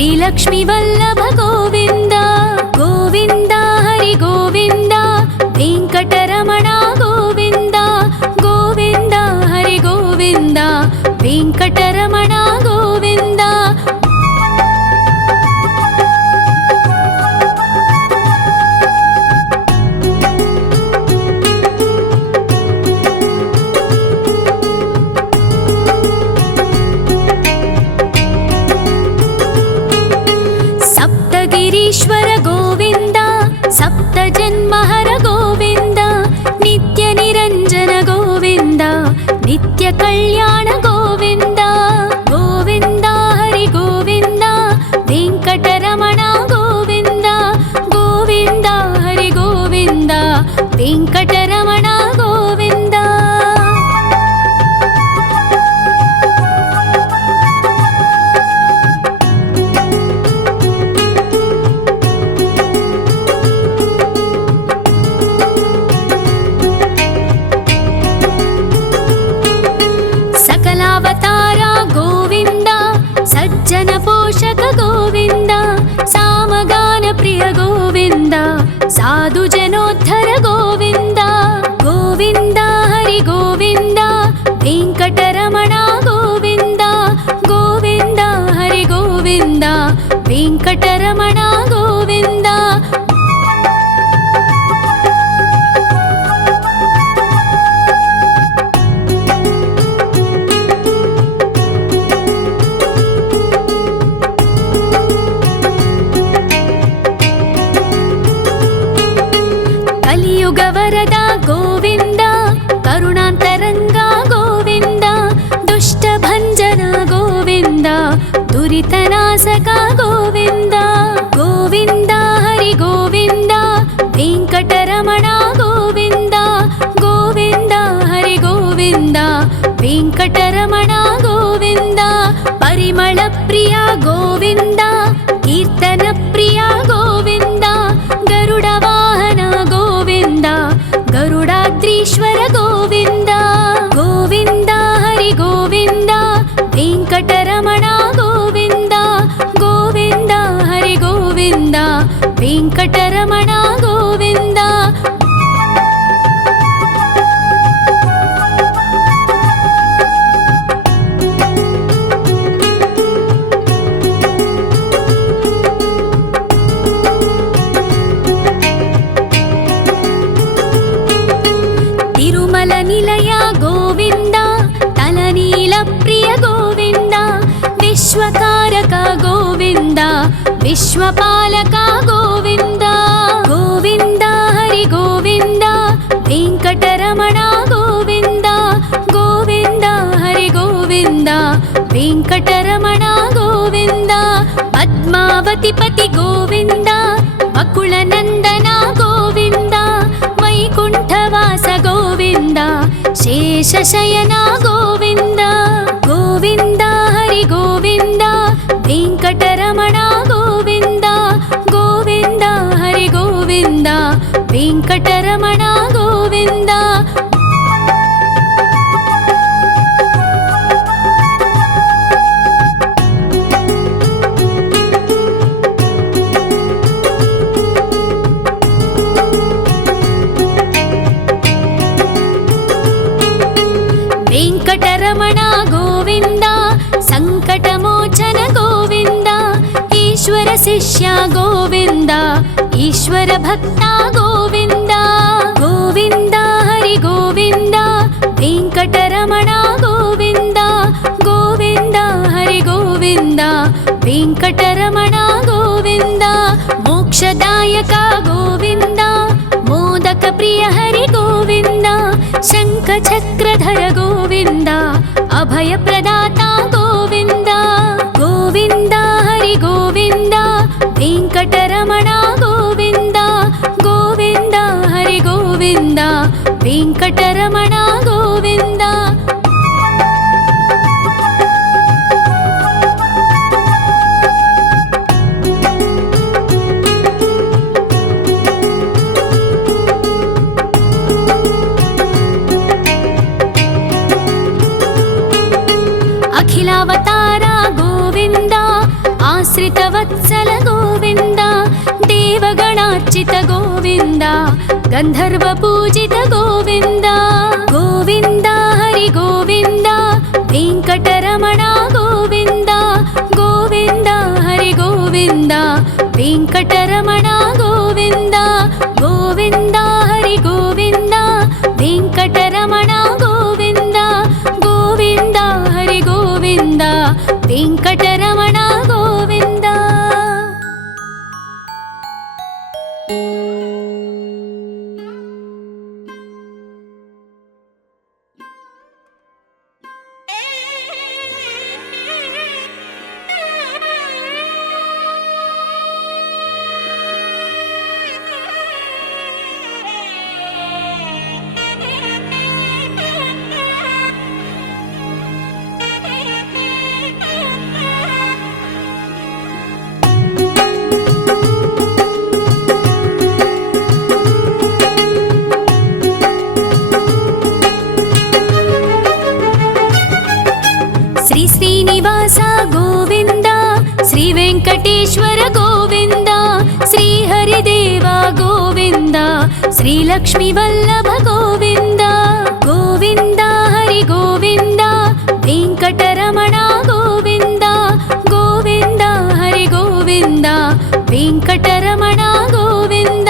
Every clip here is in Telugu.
श्रीलक्ष्मी वल्लभ गोविन्द गोविन्द हरि गोविन्द वेङ्कटरमण गोविन्द गोविन्द हरि गोविन्द वेङ्कटरमण गोविन्द ईश्वर गोविन्द सप्तजन्महर गोविन्द नित्य निरञ्जन गोविन्द नित्य कल्याण गोविन्द गोविन्द हरि गोविन्द वेङ्कटरमण गोविन्द गोविन्द हरि गोविन्द वेङ्कटरमण गोविन्द सकलावतारा गोविन्द सज्जन पोषक गोविन्द सामगान प्रिय गोविन्द साधु जनोद्धर गोविन्द गोविन्द हरि गोविन्द वेङ्कटरमण गोविन्द गोविन्द हरि गोविन्द वेङ्कटरमण गोविन्द कलियुगवरद गोविन्द करुणान्तरङ्ग गोविन्द दुष्टभञ्जन गोविन्द दुरितनाशक गोविन्द गोविन्द हरि गोविन्द वेङ्कटरमण गोविन्द गोविन्द हरि गोविन्द वेङ्कटरमण गोविन्द परिमलप्रिय गोविन्द कीर्तनप्रिय गोविन्द गरुडवाहन गोविन्द गरुडाद्रीश्वर गोविन्द गोविन्द हरि गोविन्द वेङ्कटरमण गोविन्द गोविन्द हरि गोविन्द वेङ्कटरमण गोविन्द तिरुमल निलय गोविन्द तलनील प्रिय गोविन्द विश्वकारक गोविन्द विश्वपालक गोविन्द गोविन्द हरि गोविन्द वेङ्कटरमण गोविन्द गोविन्द हरि गोविन्द वेङ्कटरमण गोविन्द पद्मावतिपति गोविन्द बकुलनन्दन गोविन्द वैकुण्ठवास गोविन्द शेषशयन गोविन्द गोविन्द हरि गोविन्द वेङ्कटरमण गोविन्द गोविन्द हरि गोविन्द वेङ्कटरमण गोविन्द वेङ्कटरमण गोविन्द सङ्कटमोचन गोविन्द ईश्वर शिष्य गोविन्द ईश्वर भक्त गोविन्द गोविन्द हरि गोविन्द वेङ्कटरमण गोविन्द गोविन्द हरि गोविन्द वेङ्कटरमण गोविन्द मोक्षदायक गोविन्द मोदक प्रिय हरि गोविन्द शङ्खचक्रधर गोविन्द अभयप्रदाता गोविन्द गोविन्द हरि गोविन्द वेङ्कटरमण गोविन्द गोविन्द हरि गोविन्द वेङ्कटरमण गोविन्द वत्सल गोविन्द देवगणार्चित गोविन्द गन्धर्वपूजित गोविन्द गोविन्द हरि गोविन्द वेङ्कटरमण गोविन्द गोविन्द हरि गोविन्द वेङ्कटरमण गोविन्द गोविन्द हरि गोविन्द वेङ्कटरमण गोविन्द गोविन्द हरि गोविन्द वेङ्कटरमण गोविन्द। श्री श्रीनिवास गोविन्द श्री वेङ्कटेश्वर गोविन्द श्री हरिदेव गोविन्द श्री लक्ष्मीवल्लभ गोविन्द गोविन्द हरि गोविन्द वेङ्कटरमण गोविन्द गोविन्द हरि गोविन्द वेङ्कटरमण गोविन्द।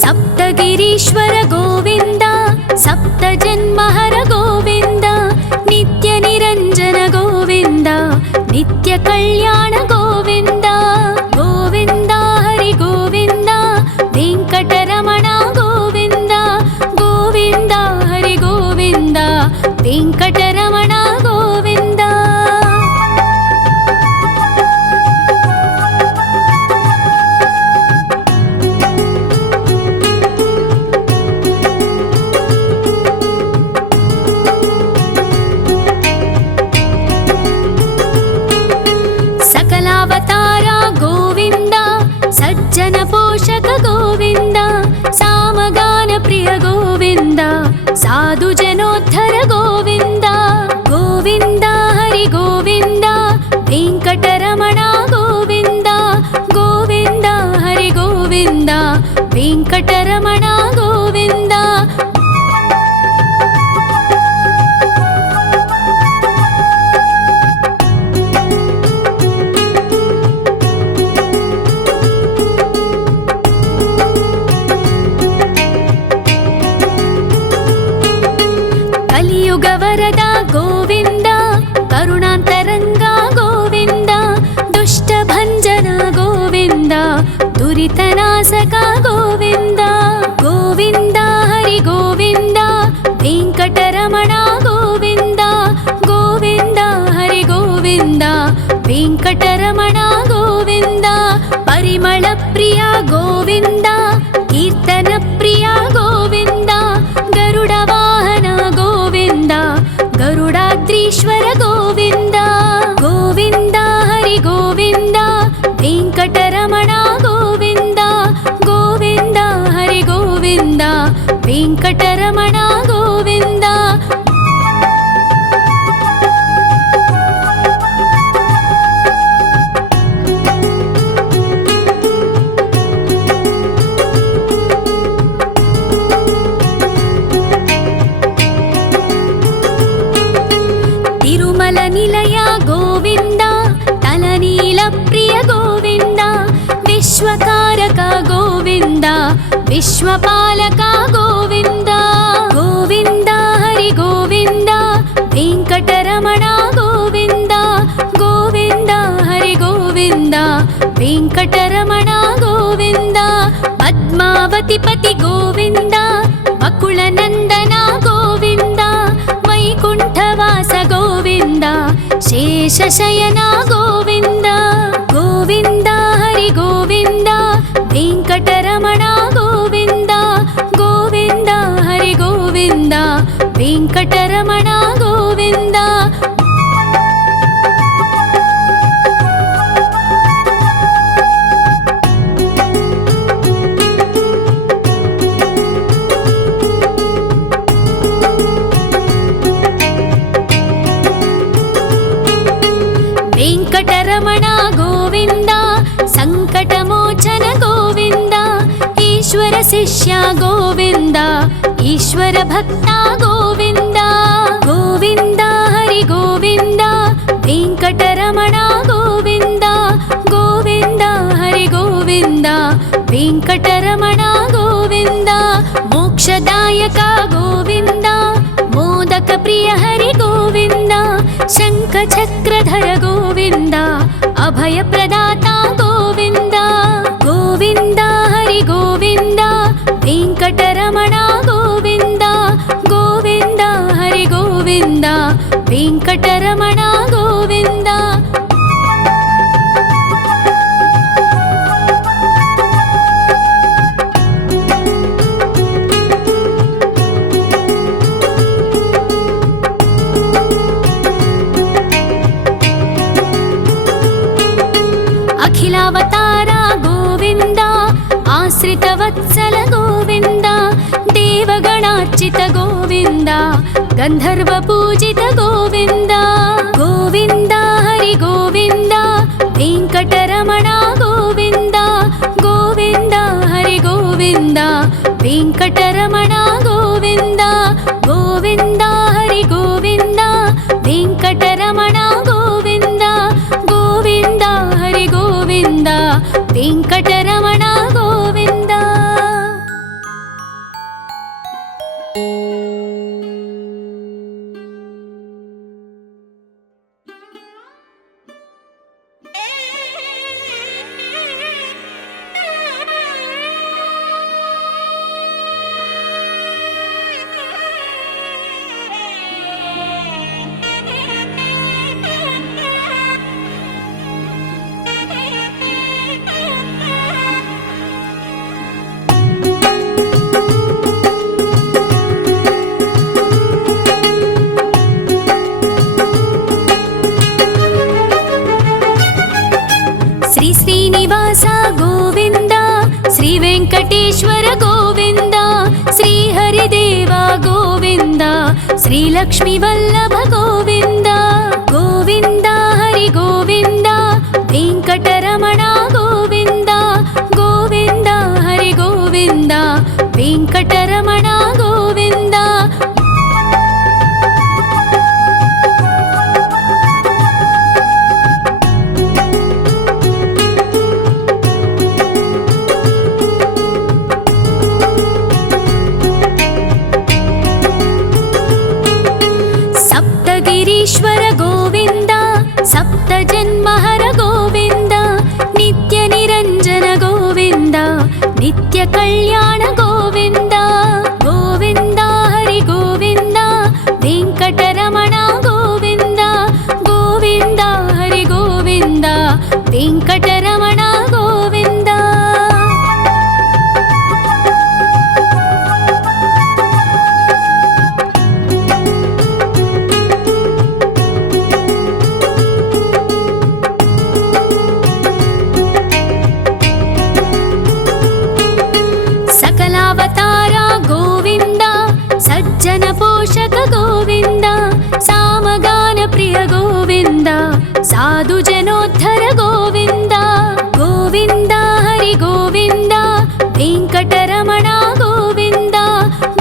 सप्तगिरीश्वर गोविन्द सप्तजन्महर गोविन्द नित्यनिरञ्जन गोविन्द नित्यकल्याण गोविन्द गोविन्द हरि गोविन्द वेङ्कटरमण गोविन्द गोविन्द हरि गोविन्द वेङ्कटरमण गोविन्द। सकलावतारा गोविन्द सज्जन पोषक गोविन्द सामगान प्रिय गोविन्द साधु जनोद्धर गोविन्द गोविन्द हरि गोविन्द वेङ्कटरमण गोविन्द गोविन्द हरि गोविन्द वेङ्कटरमण गोविन्द। कलियुगवरद गोविन्द करुणान्तरङ्ग गोविन्द दुष्टभञ्जन गोविन्द दुरितनाशक गोविन्द गोविन्द हरि गोविन्द वेङ्कटरमण गोविन्द गोविन्द हरि गोविन्द वेङ्कटरमण गोविन्द। परिमलप्रिय गोविन्द कीर्तनप्रिय गोविन्द गरुडवाहन गोविन्द गरुडाद्रीश्वर गोविन्द गोविन्द हरि गोविन्द वेङ्कटरमण गोविन्द गोविन्द हरि गोविन्द वेङ्कटरमण गोविन्द। तिरुमल निलय गोविन्द तलनील प्रिय गोविन्द विश्वकारक गोविन्द विश्वपालक गोविन्द गोविन्द हरि गोविन्द वेङ्कटरमण गोविन्द गोविन्द हरि गोविन्द वेङ्कटरमण गोविन्द। पद्मावतिपति गोविन्द बकुलनन्दन गोविन्द वैकुण्ठवास गोविन्द शेषशयन गोविन्द गोविन्द हरि गोविन्द वेङ्कटरमण गोविन्द गोविन्द हरि गोविन्द वेङ्कटरमण गोविन्द। వెంకటరమణ గోవింద సంకటమోచన గోవింద ఈశ్వర శిష్య గోవింద ఈశ్వర భక్త గోవింద గోవింద హరి గోవింద వెంకటరమణ గోవింద గోవింద హరి గోవింద వెంకటరమణ గోవింద మోక్షదాయక గోవింద మోదక ప్రియ హరి గోవింద శంఖ చక్రధర గోవింద అభయ ప్రదాత గోవింద గోవింద హరి గోవింద వెంకటరమణ గోవింద గోవింద హరి గోవింద వెంకటరమణ గోవింద అఖిలావతార గోవింద ఆశ్రిత వత్సల గోవింద దేవగణార్చిత గోవింద గంధర్వ పూజిత గోవింద గోవింద హరి గోవింద వెంకటరమణ గోవింద గోవింద హరి గోవింద వెంకటరమణ గోవింద గోవింద హరి గోవింద వెంకటరమణ గోవింద గోవింద హరి గోవింద వెంకటరమణ గోవింద శ్రీ శ్రీనివాస గోవింద శ్రీ వెంకటేశ్వర గోవింద శ్రీ హరిదేవ గోవింద శ్రీ లక్ష్మీ వల్లభ గోవింద గోవింద హరి గోవింద వెంకటరమణ గోవింద గోవింద హరి గోవింద వెంకటరమణ గోవింద సప్తగిరీశ్వర గోవింద సప్త జన్మహర గోవింద నిత్య నిరంజన గోవింద నిత్య కళ్యాణ గోవింద గోవింద హరి గోవింద వెంకటరమణ గోవింద గోవింద హరి గోవింద వెంకటరమణ గోవింద సకలావతార గోవింద సజ్జన పోషక గోవింద సామగాన ప్రియ గోవింద సాధు జనోద్ధర గోవింద గోవింద హరి గోవింద వెంకటరమణ గోవింద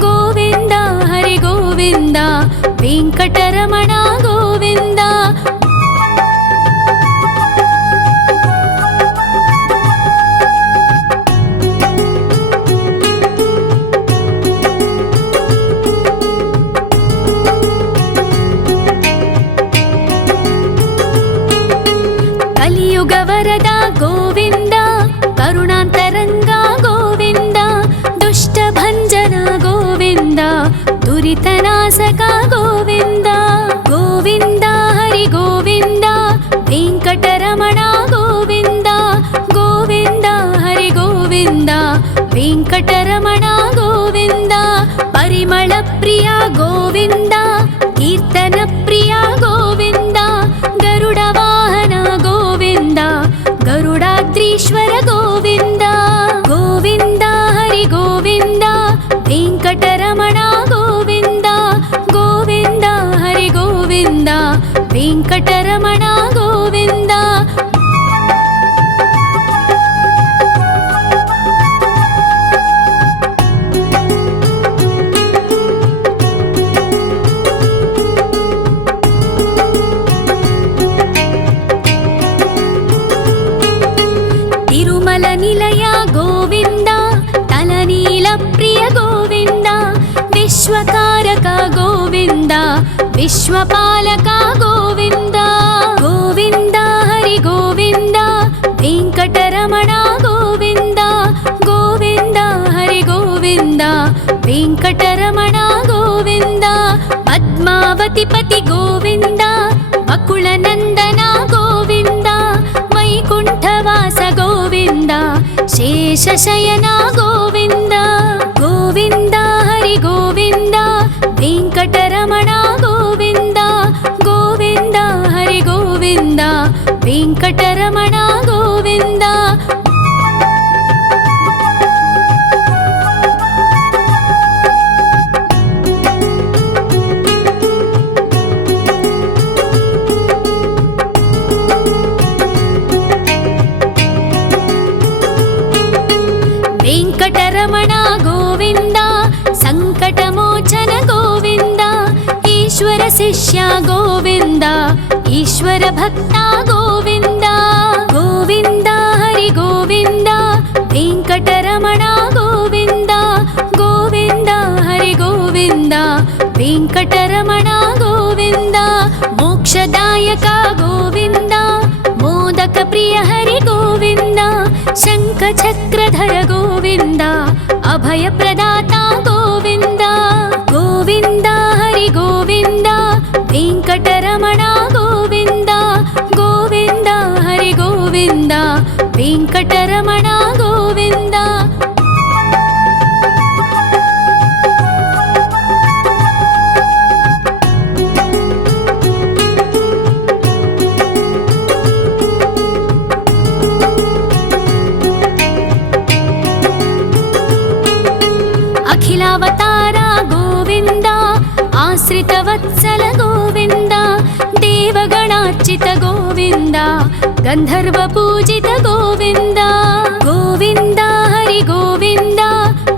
గోవింద హరి గోవింద వెంకటరమణ గోవింద కలియుగ వరద గోవింద కరుణాంతరంగ గోవింద దుష్ట భంజన గోవింద దురితనాశక గోవింద గోవింద హరి గోవింద వెంకటరమణ గోవింద గోవింద హరి గోవింద వెంకటరమణ గోవింద పరిమళ ప్రియ గోవింద కీర్తన ప్రియ గోవింద గరుడ వాహన గోవింద గరుడాద్రీశ్వర గోవింద గోవింద హరి గోవింద వెంకటరమణ గోవింద గోవింద హరి గోవింద వెంకటరమణ గోవింద ನಿಲಯ ಗೋವಿಂದ ತಲನೀಲ ಪ್ರಿಯ ಗೋವಿಂದ ವಿಶ್ವಕಾರಕ ಗೋವಿಂದ ವಿಶ್ವಪಾಲಕ ಗೋವಿಂದ ಗೋವಿಂದ ಹರಿ ಗೋವಿಂದ ವೆಂಕಟರಮಣ ಗೋವಿಂದ ಗೋವಿಂದ ಹರಿ ಗೋವಿಂದ ವೆಂಕಟರಮಣ ಗೋವಿಂದ ಪದ್ಮಾವತಿ ಪತಿ ಗೋವಿಂದ ಬಕುಳನಂದನ ಗೋವಿಂದ ವೈಕುಂಠವಾಸ ಗೋವಿಂದ ಶೇಷಶಯನ ಗೋವಿಂದ ಗೋವಿಂದ ಹರಿ ಗೋವಿಂದ ವೆಂಕಟರಮಣ ಗೋವಿಂದ ಗೋವಿಂದ ಹರಿ ಗೋವಿಂದ ವೆಂಕಟರಮಣ ಗೋವಿಂದ ವೆಂಕಟರಮಣ ಗೋವಿಂದ ಸಂಕಟಮೋಚನ ಗೋವಿಂದ ಈಶ್ವರ ಶಿಷ್ಯ ಗೋವಿಂದ ಈಶ್ವರ ಭಕ್ತ ಗೋವಿಂದ ಗೋವಿಂದ ಹರಿ ಗೋವಿಂದ ವೆಂಕಟರಮಣ ಗೋವಿಂದ ಗೋವಿಂದ ಹರಿ ಗೋವಿಂದ ವೆಂಕಟರಮಣ ಗೋವಿಂದ ಮೋಕ್ಷದಾಯಕ ಗೋವಿಂದ ಮೋದಕ ಪ್ರಿಯ ಹರಿ ಗೋವಿಂದ ಶಂಖ ಚಕ್ರಧರ ಗೋವಿಂದ ಅಭಯ ಪ್ರದಾತ ಗೋವಿಂದ ಗೋವಿಂದ ಹರಿ ಗೋವಿಂದ ವೆಂಕಟರಮಣ ಗೋವಿಂದ ಗೋವಿಂದ ಹರಿ ಗೋವಿಂದ ವೆಂಕಟರಮಣ ಗೋವಿಂದ ಅಖಿಲಾವತಾರ ಗೋವಿಂದ ಆಶ್ರಿತವತ್ಸಲ ಗೋವಿಂದ ದೇವಗಣಾರ್ಚಿತ ಗೋವಿಂದ ಗಂಧರ್ವ ಪೂಜಿತ ಗೋವಿಂದ ಗೋವಿಂದ ಹರಿ ಗೋವಿಂದ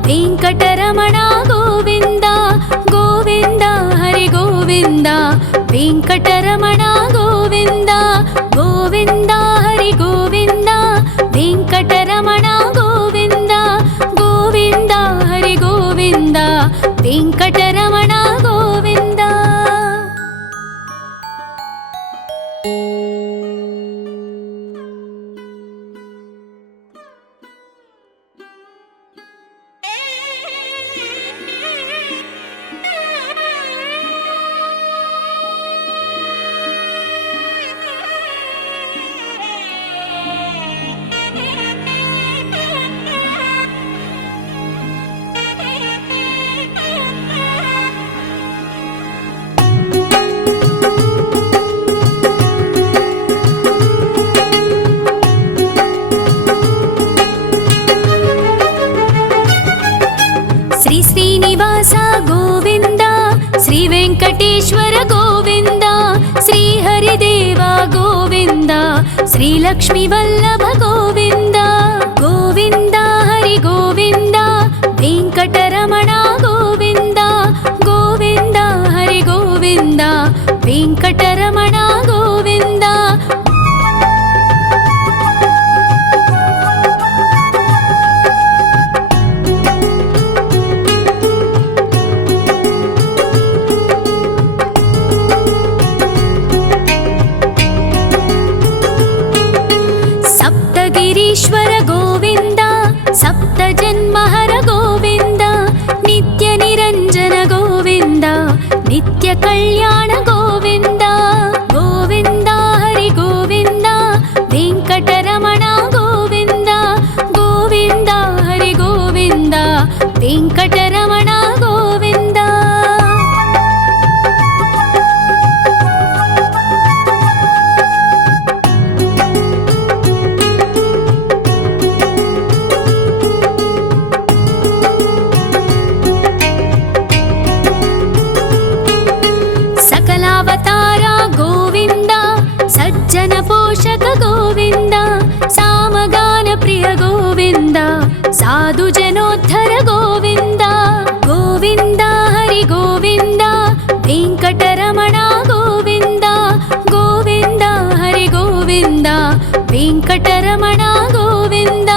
ವೆಂಕಟರಮಣ ಗೋವಿಂದ ಗೋವಿಂದ ಹರಿ ಗೋವಿಂದ ವೆಂಕಟರಮಣ ಗೋವಿಂದ ಗೋವಿಂದ ಹರಿ ಗೋವಿಂದ ವೆಂಕಟರಮಣ ಗೋವಿಂದ ಗೋವಿಂದ ಹರಿ ಗೋವಿಂದ ವೆಂಕಟರಮಣ ಗೋವಿಂದ ಶ್ರೀ ಶ್ರೀನಿವಾಸ ಗೋವಿಂದ ಶ್ರೀ ವೆಂಕಟೇಶ್ವರ ಗೋವಿಂದ ಶ್ರೀ ಹರಿದೇವ ಗೋವಿಂದ ಶ್ರೀ ಲಕ್ಷ್ಮೀ ವಲ್ಲಭ ಗೋವಿಂದ ಗೋವಿಂದ ಹರಿ ಗೋವಿಂದ ವೆಂಕಟರಮಣ ಗೋವಿಂದ ಗೋವಿಂದ ಹರಿ ಗೋವಿಂದ ವೆಂಕಟರಮಣ ಗೋವಿಂದ ಸಪ್ತಗಿರೀಶ್ವರ ಗೋವಿಂದ ಸಪ್ತ ಜನ್ಮಹರ ಗೋವಿಂದ ನಿತ್ಯ ನಿರಂಜನ ಗೋವಿಂದ ನಿತ್ಯ ಕಲ್ಯಾಣ ಗೋವಿಂದ ಗೋವಿಂದ ಹರಿ ಗೋವಿಂದ ವೆಂಕಟರಮಣ ಗೋವಿಂದ ಗೋವಿಂದ ಹರಿ ಗೋವಿಂದ ವೆಂಕಟರಮಣ ಗೋವಿಂದ सकलावतार गोविंद सज्जन पोषक गोविंद सामगान प्रिय गोविंद साधु जनोद्धर गोविंद गोविंद हरि गोविंद वेंकटरमण गोविंद गोविंद हरि गोविंद वेंकटरमण गोविंद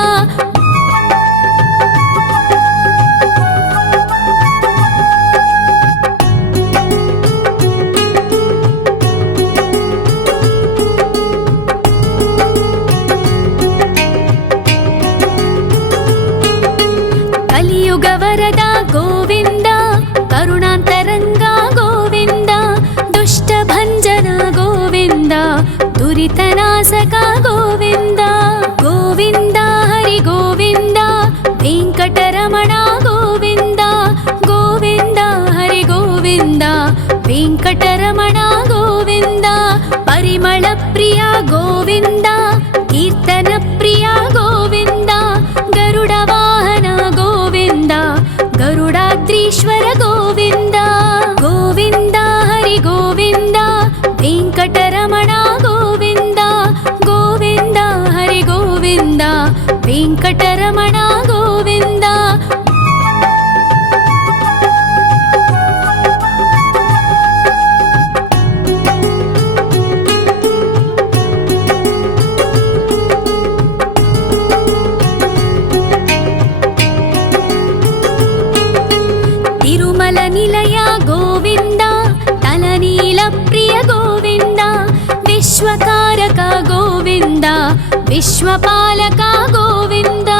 विश्वपालका गोविन्द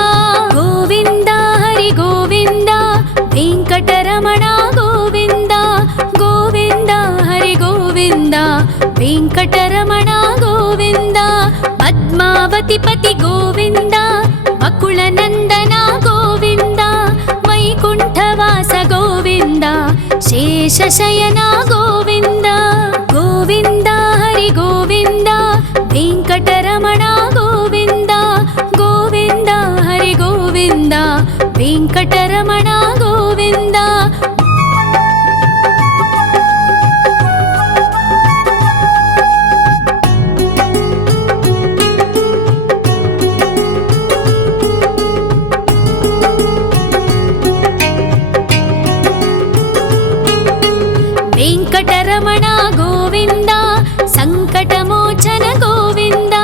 गोविन्द हरि गोविन्द वेङ्कटरमणा गोविन्द गोविन्द हरि गोविन्द वेङ्कटरमणा गोविन्द पद्मावतिपति गोविन्द बकुलनन्दना गोविन्द वैकुण्ठवास गोविन्द शेषशयना गोविन्द गोविन्द हरि गोविन्द वेङ्कटरमणा गोविन्द गोविन्द हरि गोविन्द वेङ्कटरमणा गोविन्द वेङ्कटरमण गोविन्द सङ्कटमोचन गोविन्द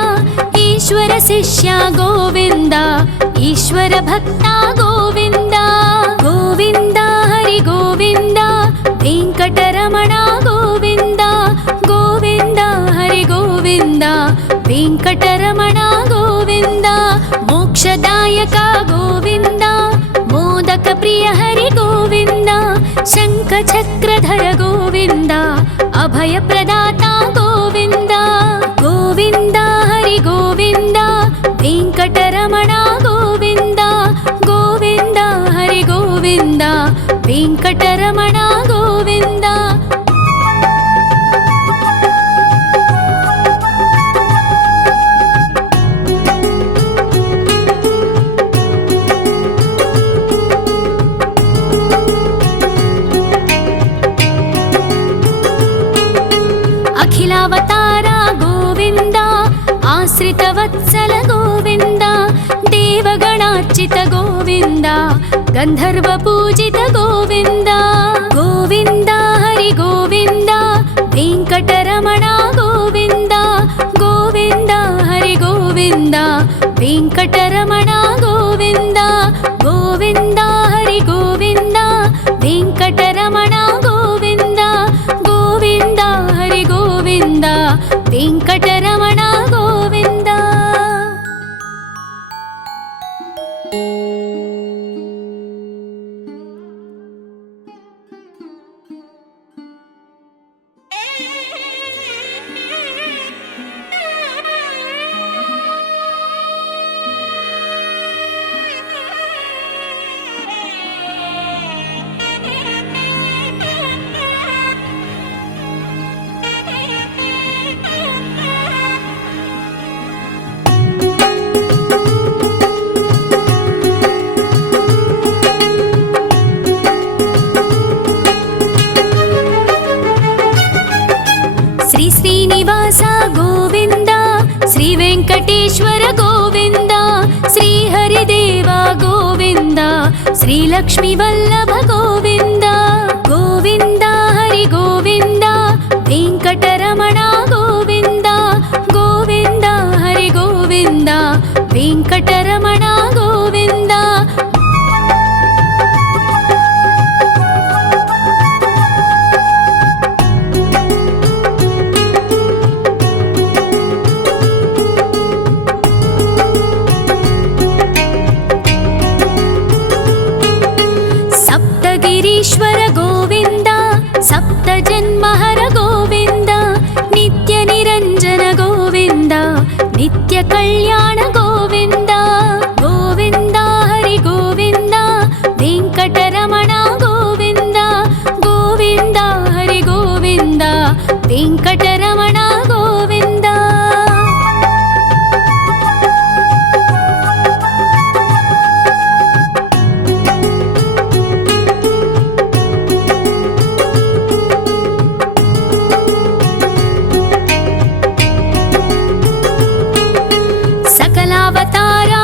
ईश्वर शिष्य गोविन्द ईश्वर भक्ता गोविन्द गोविन्द हरि गोविन्द वेङ्कटरमण गोविन्द गोविन्द हरि गोविन्द वेङ्कटरमण गोविन्द मोक्षदायक गोविन्द मोदक प्रिय हरि गोविन्द शङ्खचक्रधर गोविन्द अभयप्रदाता गोविन्द गोविन्द हरि गोविन्द वेङ्कटरमण गोविन्द गोविन्द हरि गोविन्द वेङ्कटरमण गोविन्द अखिलावतारा गोविन्द आश्रितवत्सल गोविन्द देवगणार्चित गोविन्द गन्धर्वपूजित गोविन्द गोविन्द हरि गोविन्द वेङ्कटरमण गोविन्द गोविन्द हरि गोविन्द वेङ्कटरमण गोविन्द गोविन्द हरि गोविन्द वेङ्कटरमण गोविन्द गोविन्द हरि गोविन्द वेङ्कटरमण गोविन्द श्रीनिवास गोविन्द श्रीवेङ्कटेश्वर गोविन्द श्रीहरिदेव गोविन्द श्रीलक्ष्मीवल्लभ गोविन्द गोविन्द हरि गोविन्द वेङ्कटरमण गोविन्द गोविन्द हरि गोविन्द वेङ्कटरमण गोविन्द ईश्वर गोविन्द सप्तजन्महर गोविन्द नित्यनिरञ्जन गोविन्द नित्यकल्याण गोविन्द गोविन्द हरि गोविन्द वेङ्कटरमण गोविन्द गोविन्द हरि गोविन्द वेङ्कटरमण गोविन्द सकलावतारा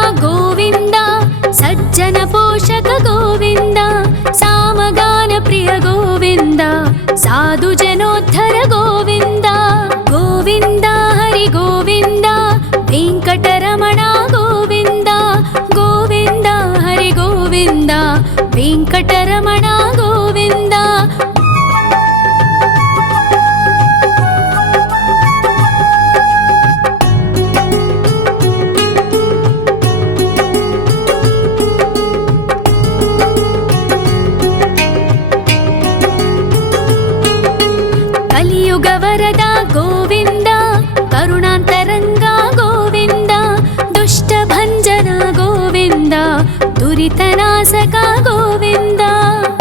ಶಾಸಕ ಗೋವಿಂದ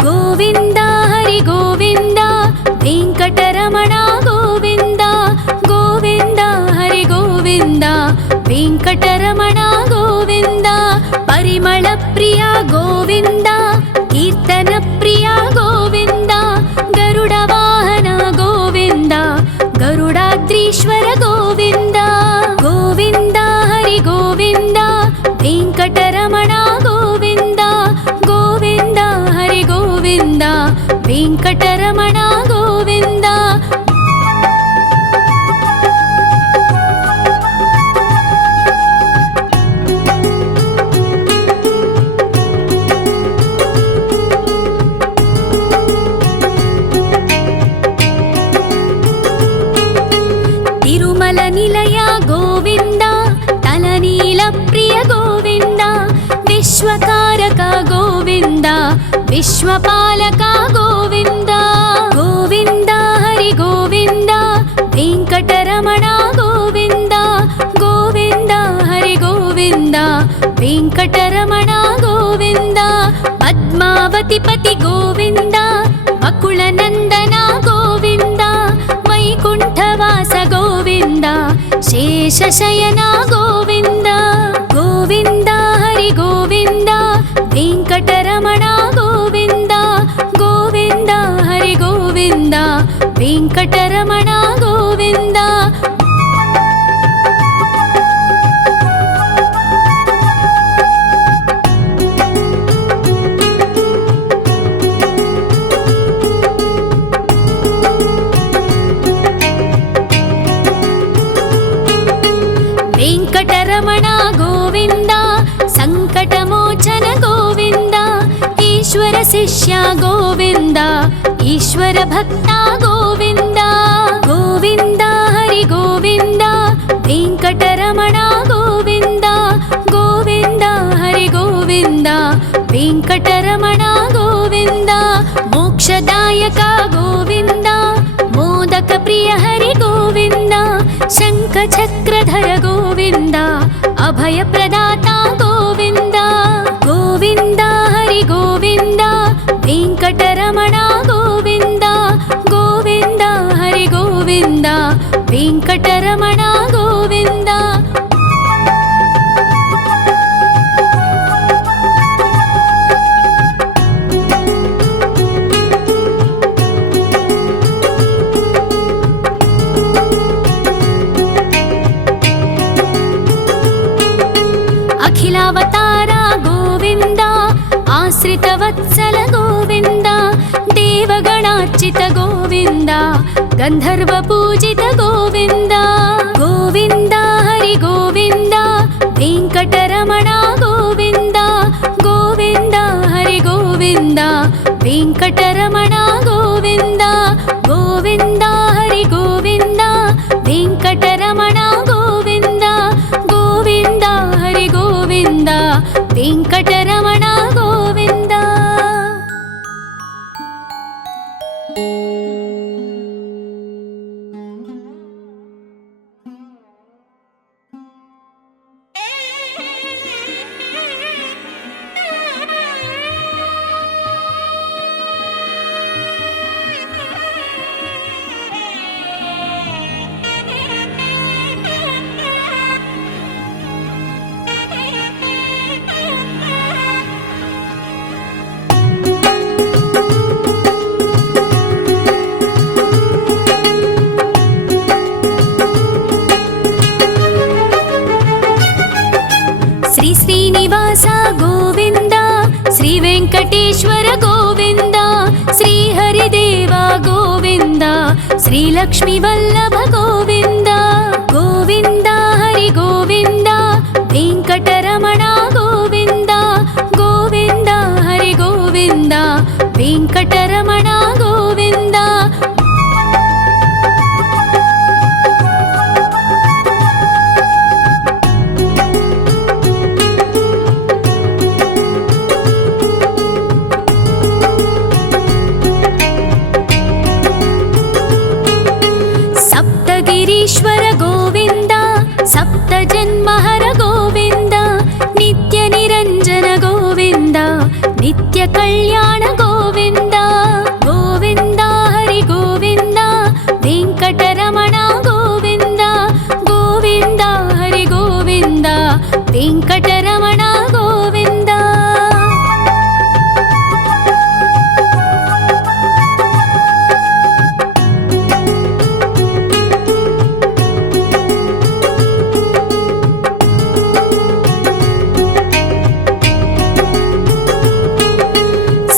ಗೋವಿಂದ ಹರಿ ಗೋವಿಂದ ವೆಂಕಟರಮಣ ಗೋವಿಂದ ಗೋವಿಂದ ಹರಿ ಗೋವಿಂದ ವೆಂಕಟರಮಣ ಗೋವಿಂದ ಪರಿಮಳ ಪ್ರಿಯ ಗೋವಿಂದ ಕೀರ್ತನ ಪ್ರಿಯ ಗೋವಿಂದ ಗರುಡ ವಾಹನ ಗೋವಿಂದ ಗರುಡಾದ್ರೀಶ್ವರ ಗೋವಿಂದ ಗೋವಿಂದ ಹರಿ ಗೋವಿಂದ ವೆಂಕಟರಮಣ ಗೋವಿಂದ ಗೋವಿಂದ ಹರಿ ಗೋವಿಂದ ವೆಂಕಟರಮಣ ಗೋವಿಂದ ತಿರುಮಲ ನಿಲಯ ಗೋವಿಂದ ತಲನೀಲ ಪ್ರಿಯ ಗೋವಿಂದ ವಿಶ್ವಕಾರಕ ಗೋವಿಂದ ವಿಶ್ವಪಾಲಕ ಗೋವಿಂದ ಗೋವಿಂದ ಹರಿ ಗೋವಿಂದ ವೆಂಕಟರಮಣ ಗೋವಿಂದ ಗೋವಿಂದ ಹರಿ ಗೋವಿಂದ ವೆಂಕಟರಮಣ ಗೋವಿಂದ ಪದ್ಮಾವತಿ ಪತಿ ಗೋವಿಂದ ಬಕುಳ ನಂದನ ಗೋವಿಂದ ವೈಕುಂಠವಾಸ ಗೋವಿಂದ ಶೇಷಶಯನ ಗೋವಿಂದ ಗೋವಿಂದ ಹರಿ ಗೋವಿಂದ ವೆಂಕಟರಮಣ ಗೋವಿಂದ ಗೋವಿಂದ ಹರಿ ಗೋವಿಂದ ವೆಂಕಟರಮಣ ಗೋವಿಂದ ವೆಂಕಟರಮಣ ಗೋವಿಂದ ಸಂಕಟಮೋಚನ ಗೋವಿಂದ ಈಶ್ವರ ಶಿಷ್ಯ ಗೋವಿಂದ ಈಶ್ವರ ಭಕ್ತ ಗೋವಿಂದ ಗೋವಿಂದ ಹರಿ ಗೋವಿಂದ ವೆಂಕಟರಮಣ ಗೋವಿಂದ ಗೋವಿಂದ ಹರಿ ಗೋವಿಂದ ವೆಂಕಟರಮಣ ಗೋವಿಂದ ಮೋಕ್ಷದಾಯಕ ಗೋವಿಂದ ಮೋದಕ ಪ್ರಿಯ ಹರಿ ಗೋವಿಂದ ಶಂಖ ಚಕ್ರಧರ ಗೋವಿಂದ ಅಭಯ ಪ್ರದಾತ ಗೋವಿಂದ ಗೋವಿಂದ ಹರಿ ಗೋವಿಂದ ವೆಂಕಟರಮಣ ಗೋವಿಂದ ಗೋವಿಂದ ಹರಿ ಗೋವಿಂದ ವೆಂಕಟರಮಣ ಗೋವಿಂದ ಅಖಿಲಾವತಾರ ಗೋವಿಂದ ಆಶ್ರಿತ ವತ್ಸಲ ಗೋವಿಂದ ದೇವಗಣಾರ್ಚಿತ ಗೋವಿಂದ ಗಂಧರ್ವ ಪೂಜಿತ ಗೋವಿಂದ ಗೋವಿಂದ ಹರಿ ಗೋವಿಂದ ವೆಂಕಟರಮಣ ಗೋವಿಂದ ಗೋವಿಂದ ಹರಿ ಗೋವಿಂದ ವೆಂಕಟರಮಣ ಗೋವಿಂದ ಗೋವಿಂದ ಹರಿ ಗೋವಿಂದ ವೆಂಕಟರಮಣ ಗೋವಿಂದ ಗೋವಿಂದ ಹರಿ ಗೋವಿಂದ ವೆಂಕಟರಮಣ ಗೋವಿಂದ ಶ್ರೀನಿವಾಸ ಗೋವಿಂದ ಶ್ರೀ ವೆಂಕಟೇಶ್ವರ ಗೋವಿಂದ ಶ್ರೀ ಹರಿದೇವ ಗೋವಿಂದ ಶ್ರೀ ಲಕ್ಷ್ಮೀ ವಲ್ಲಭ ಗೋವಿಂದ ಗೋವಿಂದ ಹರಿ ಗೋವಿಂದ ವೆಂಕಟರಮಣ ಗೋವಿಂದ ಗೋವಿಂದ ಹರಿ ಗೋವಿಂದ ವೆಂಕಟರಮಣ ಗೋವಿಂದ ಸಪ್ತಗಿರೀಶ್ವರ ಗೋವಿಂದ ಸಪ್ತ ಜನ್ಮಹರ ವೆಂಕಟರಮಣ ಗೋವಿಂದ.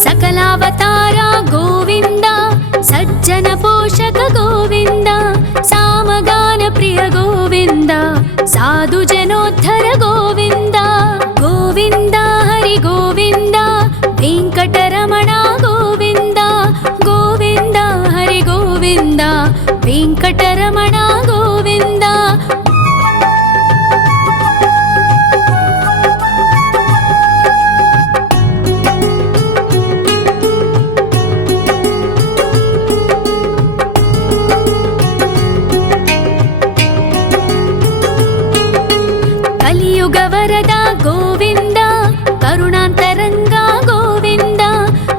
ಸಕಲಾವತಾರ ಗೋವಿಂದ, ಸಜ್ಜನ ಪೋಷಕ ಗೋವಿಂದ, ಸಾಮಗಾನ ಪ್ರಿಯ ಗೋವಿಂದ, ಸಾಧು ಜನೋದ್ಧರ ಗೋವಿಂದ. ಗೋವಿಂದ ಹರಿ ಗೋವಿಂದ, ವೆಂಕಟರಮಣ ಗೋವಿಂದ. ಗೋವಿಂದ ಹರಿ ಗೋವಿಂದ, ವೆಂಕಟರಮಣ ಗೋವಿಂದ. ಕಲಿಯುಗ ವರದ ಗೋವಿಂದ, ಕರುಣಾಂತರಂಗ ಗೋವಿಂದ,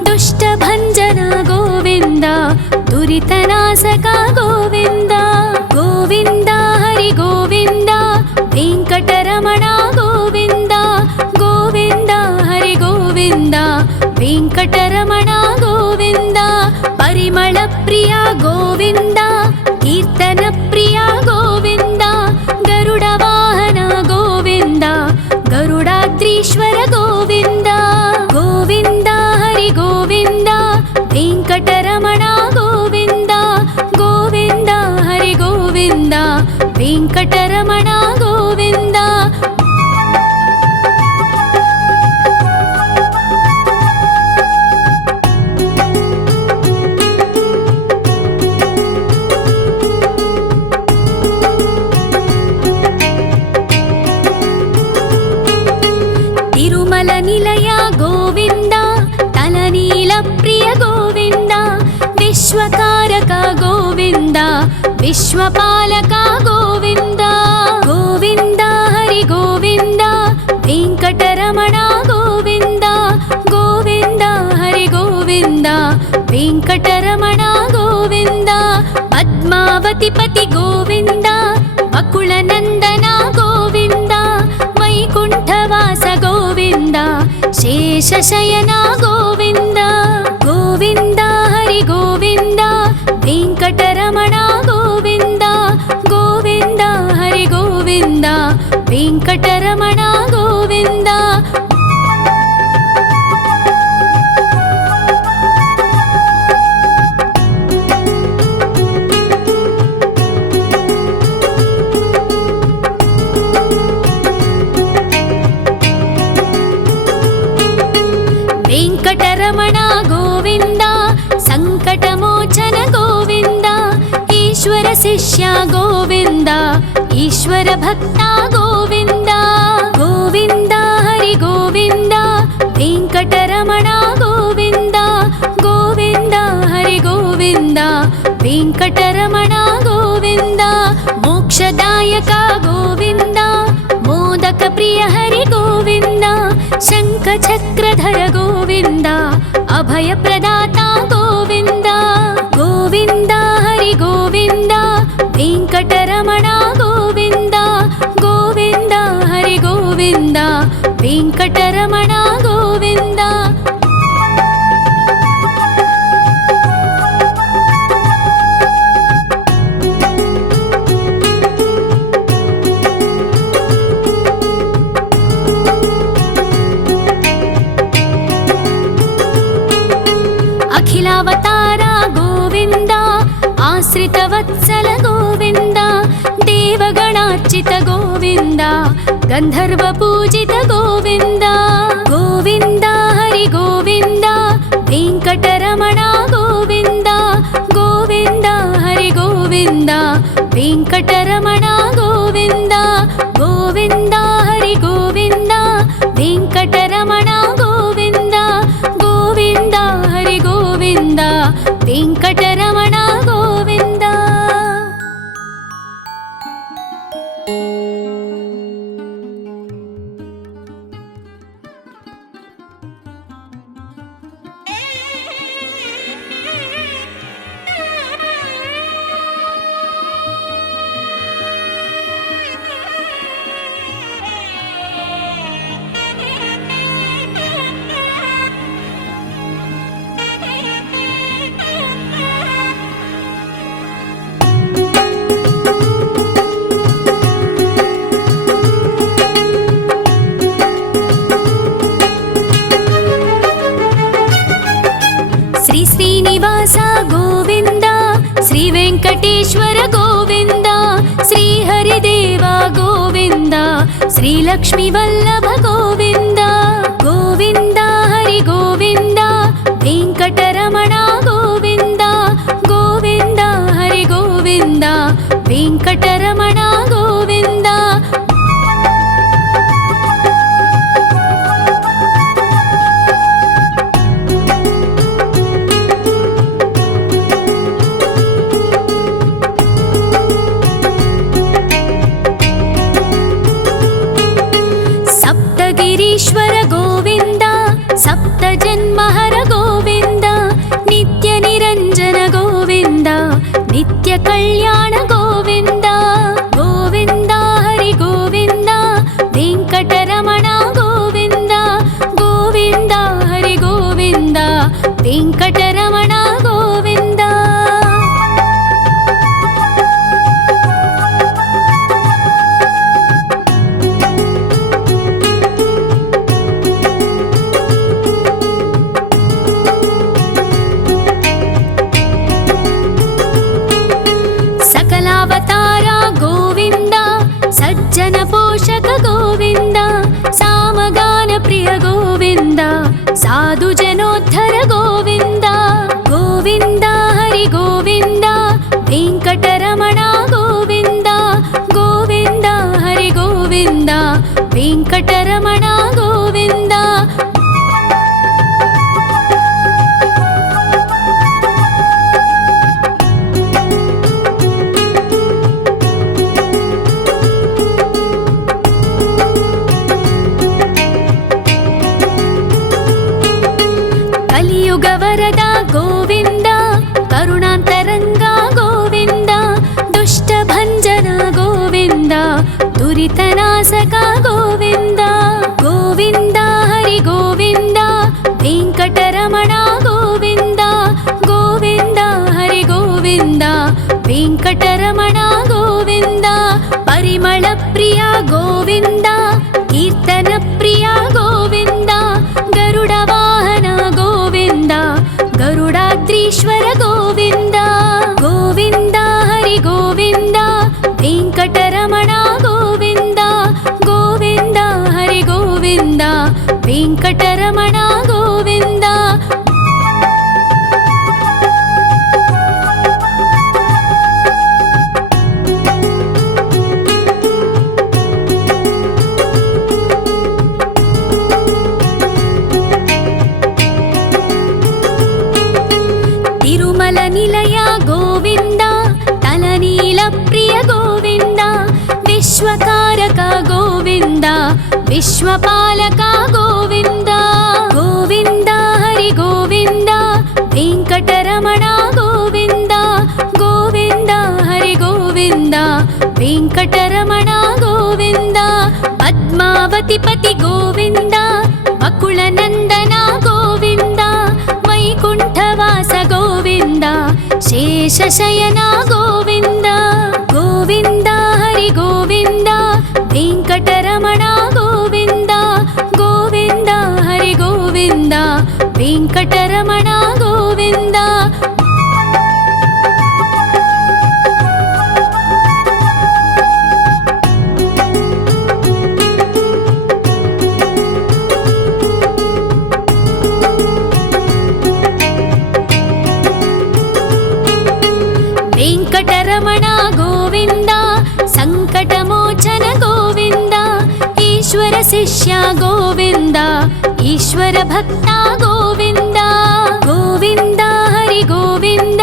ದುಷ್ಟ ಭಂಜನ ಗೋವಿಂದ, ದುರಿತನಾಶಕ ಗೋವಿಂದ. ಗೋವಿಂದ ಹರಿ ಗೋವಿಂದ, ವೆಂಕಟರಮಣ ಗೋವಿಂದ. ಗೋವಿಂದ ಹರಿ ಗೋವಿಂದ, ವೆಂಕಟರಮಣ ಗೋವಿಂದ. ಪರಿಮಳ ಪ್ರಿಯ ಗೋವಿಂದ, ಕೀರ್ತನ ಪ್ರಿಯ ಗೋವಿಂದ, ಗರುಡ ವಾಹನ ಗೋವಿಂದ, ಗರುಡಾದ್ರೀಶ್ವರ ಗೋವಿಂದ. ಗೋವಿಂದ ಹರಿ ಗೋವಿಂದ, ವೆಂಕಟರಮಣ ಗೋವಿಂದ. ಗೋವಿಂದ ಹರಿ ಗೋವಿಂದ, ವೆಂಕಟರಮಣ ಗೋವಿಂದ. ತಿರುಮಲ ನಿಲಯ ಗೋವಿಂದ, ತಲನೀಲ ಪ್ರಿಯ ಗೋವಿಂದ, ವಿಶ್ವಕಾರಕ ಗೋವಿಂದ, ವಿಶ್ವಪಾಲಕ ಗೋವಿಂದ. ಗೋವಿಂದ ಹರಿ ಗೋವಿಂದ, ವೆಂಕಟರಮಣ ಗೋವಿಂದ. ಗೋವಿಂದ ಹರಿ ಗೋವಿಂದ, ವೆಂಕಟರಮಣ ಗೋವಿಂದ. ಪದ್ಮಾವತಿ ಪತಿ ಗೋವಿಂದ, ಬಕುಳ ನಂದನ ಗೋವಿಂದ, ವೈಕುಂಠವಾಸ ಗೋವಿಂದ, ಶೇಷಶಯನ ಗೋವಿಂದ. ಗೋವಿಂದ ಹರಿ ಗೋವಿಂದ, ವೆಂಕಟರಮಣ ಗೋವಿಂದ. ಗೋವಿಂದ ಹರಿ ಗೋವಿಂದ, ವೆಂಕಟರಮಣ ಗೋವಿಂದ. ವೆಂಕಟರಮಣ ಗೋವಿಂದ, ಸಂಕಟಮೋಚನ ಗೋವಿಂದ, ಈಶ್ವರ ಶಿಷ್ಯ ಗೋವಿಂದ, ಈಶ್ವರ ಭಕ್ತ ಗೋವಿಂದ. ಗೋವಿಂದ ಹರಿ ಗೋವಿಂದ, ವೆಂಕಟರಮಣ ಗೋವಿಂದ. ಗೋವಿಂದ ಹರಿ ಗೋವಿಂದ, ವೆಂಕಟರಮಣ ಗೋವಿಂದ. ಮೋಕ್ಷದಾಯಕ ಗೋವಿಂದ, ಮೋದಕ ಪ್ರಿಯ ಹರಿ ಗೋವಿಂದ, ಶಂಖ ಚಕ್ರಧರ ಗೋವಿಂದ, ಅಭಯ ಪ್ರದಾತ ಗೋವಿಂದ. ಗೋವಿಂದ ಹರಿ ಗೋವಿಂದ, ವೆಂಕಟರಮಣ ಗೋವಿಂದ. ಗೋವಿಂದ ಹರಿ ಗೋವಿಂದ, ವೆಂಕಟರಮಣ ಗೋವಿಂದ. ಅಖಿಲಾವತಾರ ಗೋವಿಂದ, ಆಶ್ರಿತ ವತ್ಸಲ ಗೋವಿಂದ, ದೇವಗಣಾರ್ಚಿತ ಗೋವಿಂದ, ಗಂಧರ್ವ ಪೂಜಿತ ಗೋವಿಂದ. ಗೋವಿಂದ ಹರಿ ಗೋವಿಂದ, ವೆಂಕಟರಮಣ ಗೋವಿಂದ. ಗೋವಿಂದ ಹರಿ ಗೋವಿಂದ, ವೆಂಕಟರಮಣ ಗೋವಿಂದ. ಗೋವಿಂದ ಹರಿ ಗೋವಿಂದ, ವೆಂಕಟರಮಣ ಗೋವಿಂದ. ಗೋವಿಂದ ಹರಿ ಗೋವಿಂದ, ವೆಂಕಟರಮಣ ಗೋವಿಂದ. వెంకటేశ్వర గోవింద శ్రీహరిదేవ గోవింద శ్రీలక్ష్మీ వల్లభ గోవింద గోవింద హరి గోవింద వెంకటరమణ గోవింద గోవింద హరి గోవింద వెంకటరమణ గోవింద సప్తగిరీశ్వర గోవింద సప్త జన్మహర గోవింద నిత్య నిరంజన గోవింద నిత్య కళ్యాణ గోవింద గోవింద హరి గోవింద వెంకటరమణ గోవింద గోవింద హరి గోవింద వెంకటరమణ గోవింద సకలావతార గోవింద సజ్జన పోషక గోవింద సామగాన ప్రియ గోవింద సాధు జనోద్ధర గోవింద గోవింద హరి గోవింద వెంకటరమణ గోవింద గోవింద హరి గోవింద వెంకటరమణ గోవింద కలియుగ వరద గోవింద కరుణాంతరంగ గోవింద దుష్ట భంజన గోవింద దురితనాశక గోవింద గోవింద హరి గోవింద వెంకటరమణ గోవింద గోవింద హరి గోవింద వెంకటరమణ గోవింద పరిమళ ప్రియ గోవింద కీర్తన ప్రియ గోవింద గరుడ వాహన గోవింద గరుడాద్రీశ్వర గోవింద గోవింద హరి గోవింద వెంకటరమణ గోవింద గోవింద హరి గోవింద వెంకటరమణ గోవింద తిరుమల నిలయ గోవింద తలనీల ప్రియ గోవింద విశ్వకారక గోవింద విశ్వపాలక గోవింద గోవింద హరి గోవింద వెంకటరమణ గోవింద గోవింద హరి గోవింద వెంకటరమణ గోవింద పద్మావతి పతి గోవింద బకుళ నందన గోవింద వైకుంఠవాస గోవింద శేషశయన గోవింద గోవింద హరి గోవింద వెంకటరమణ గోవింద గోవింద హరి గోవింద వెంకటరమణ గోవింద వెంకటరమణ గోవింద సంకటమోచన గోవింద ఈశ్వర శిష్య గోవింద ఈశ్వర భక్త గోవింద గోవింద హరి గోవింద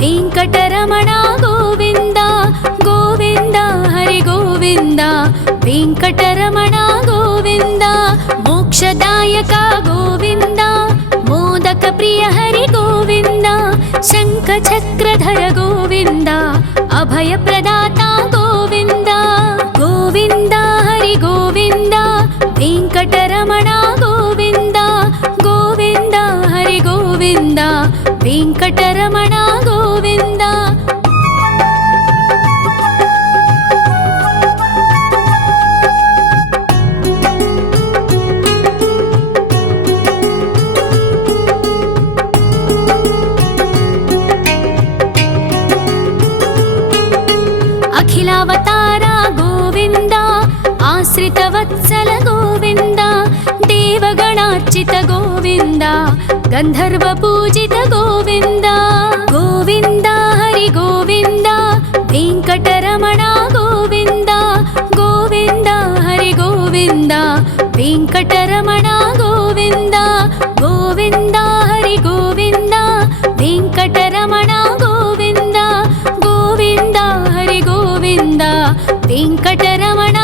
వెంకటరమణ గోవింద గోవింద హరి గోవింద వెంకటరమణ గోవింద మోక్షదాయక గోవింద మోదక ప్రియ హరి గోవింద శంఖ చక్రధర గోవింద అభయ ప్రదాత గోవింద గోవింద హరి గోవింద వెంకటరమణ గోవింద గోవింద హరి గోవింద వెంకటరమణ గోవింద ಚಂಚಲ ಗೋವಿಂದ ದೇವಗಣಾರ್ಚಿತ ಗೋವಿಂದ ಗಂಧರ್ವ ಪೂಜಿತ ಗೋವಿಂದ ಗೋವಿಂದ ಹರಿ ಗೋವಿಂದ ವೆಂಕಟರಮಣ ಗೋವಿಂದ ಗೋವಿಂದ ಹರಿ ಗೋವಿಂದ ವೆಂಕಟರಮಣ ಗೋವಿಂದ ಗೋವಿಂದ ಹರಿ ಗೋವಿಂದ ವೆಂಕಟರಮಣ ಗೋವಿಂದ ಗೋವಿಂದ ಹರಿ ಗೋವಿಂದ ವೆಂಕಟರಮಣ